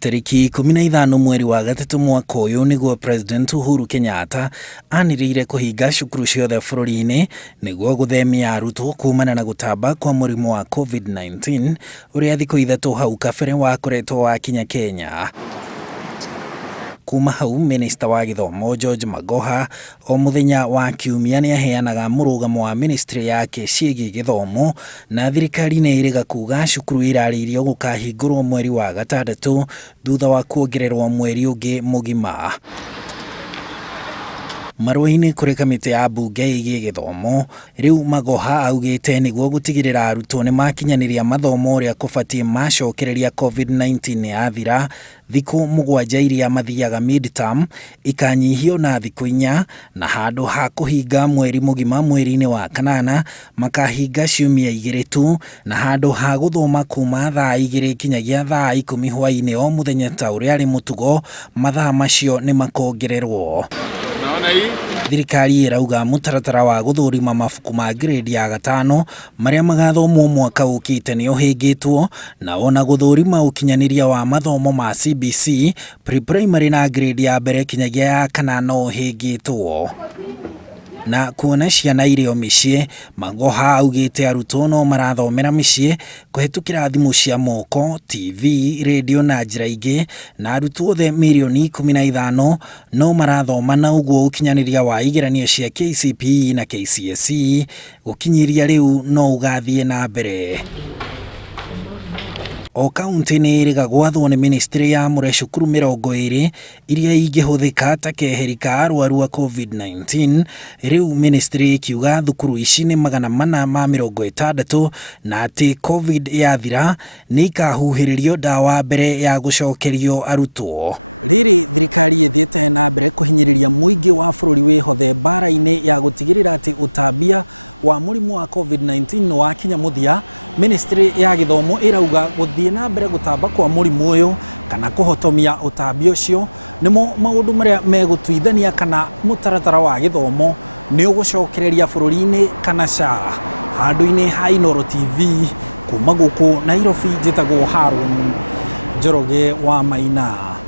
Tariki 15 mweri wa gatatu mwaka uyu niguo President Uhuru Kenyatta aniriire kuhinga cukuru ciothe bururi-ini niguo guthemia arutwo kumana na gutamba kwa murimu wa COVID-19 uria thiku ithatu hau kabere wakoretwo wakinya Kenya. Kuma hau Minister wa Githomo George Magoha o muthenya wa kiumia ni aheanaga murugamo wa ministry yake ciĩgiĩ githomo na thirikari nĩ ĩrĩga kuga cukuru irarĩirio gũkahingũrwo mweri wa gatandatũ thutha wa kuongererwo mweri ũngĩ mũgima. Marũa-inĩ kũrĩ kamĩtĩ ya mbunge ĩgiĩ gĩthomo, rĩu Magoha augĩte nĩguo gũtigĩrĩra arutwo nĩ makinyanĩria mathomo ũrĩa kũbatiĩ macokereria COVID-19 yathira, thikũ 7 iria mathiaga mid-term ikanyihio na thikũ 4 na handũ ha kũhinga mweri mũgima mweri-inĩ wa kanana makahinga ciumia 2 tu, na handũ ha gũthoma kuma thaa 2 kinyagia thaa 10 hwaĩ-inĩ o mũthenya ta ũrĩa arĩ mũtugo, mathaa macio nĩ makongererwo. Thirikari irauga mũtaratara wa gũthũrima mabuku ma grade ya gatano marĩa magathomwo mwaka ũkĩte nĩ ũhĩngĩtwo, na ona gũthũrima ũkinyanĩria wa mathomo ma CBC pre-primary na grade ya mbere kinyagia ya 4 no ũhĩngĩtwo. Na kuona ciana irĩ o mĩciĩ, Magoha augĩte arutwo no marathomera mĩciĩ kũhetũkĩra thimũ cia moko, TV, radio na njĩra ingĩ, na arutwo othe milioni 15 no marathoma, na ũguo ũkinyanĩria wa igeranio cia KCPE na KCSE gũkinyĩria rĩu no ũgathiĩ na mbere. O kaunti nĩ ĩrĩga gwathwo nĩ ministry ya mũre cukuru 20 iria ingĩhũthĩka ta keheri ka arwaru a COVID-19. Rĩu ministry ikiuga thukuru ici nĩ 460 na atĩ COVID yathira nĩ ikahuhĩrĩrio ndawa mbere ya gũcokerio arutwo. Rĩrĩ thirikari ĩthiĩte na mbere kũhinyĩrĩria mũingĩ wa bũrũri wĩhothe mbara-inĩ ya gũtigĩrĩra atĩ ũtambia wa mũrimũ wa COVID-19 wakinya mũthia. Ministry ya Githomo ĩrauga gũthiĩ na mbere gũtamba kwa mũrimũ ũyũ kana kũhotomia ũtambia ũcio nĩmo maũndũ marĩa megũtuithania kana mũtaratara wa gĩthomo nĩ ũgũcokereria bũrũri-inĩ kana ca. Handũ-inĩ ha Inooro TV kuma gũkũ Nairobi, njĩtagwo Harun Njoroge wa Maina.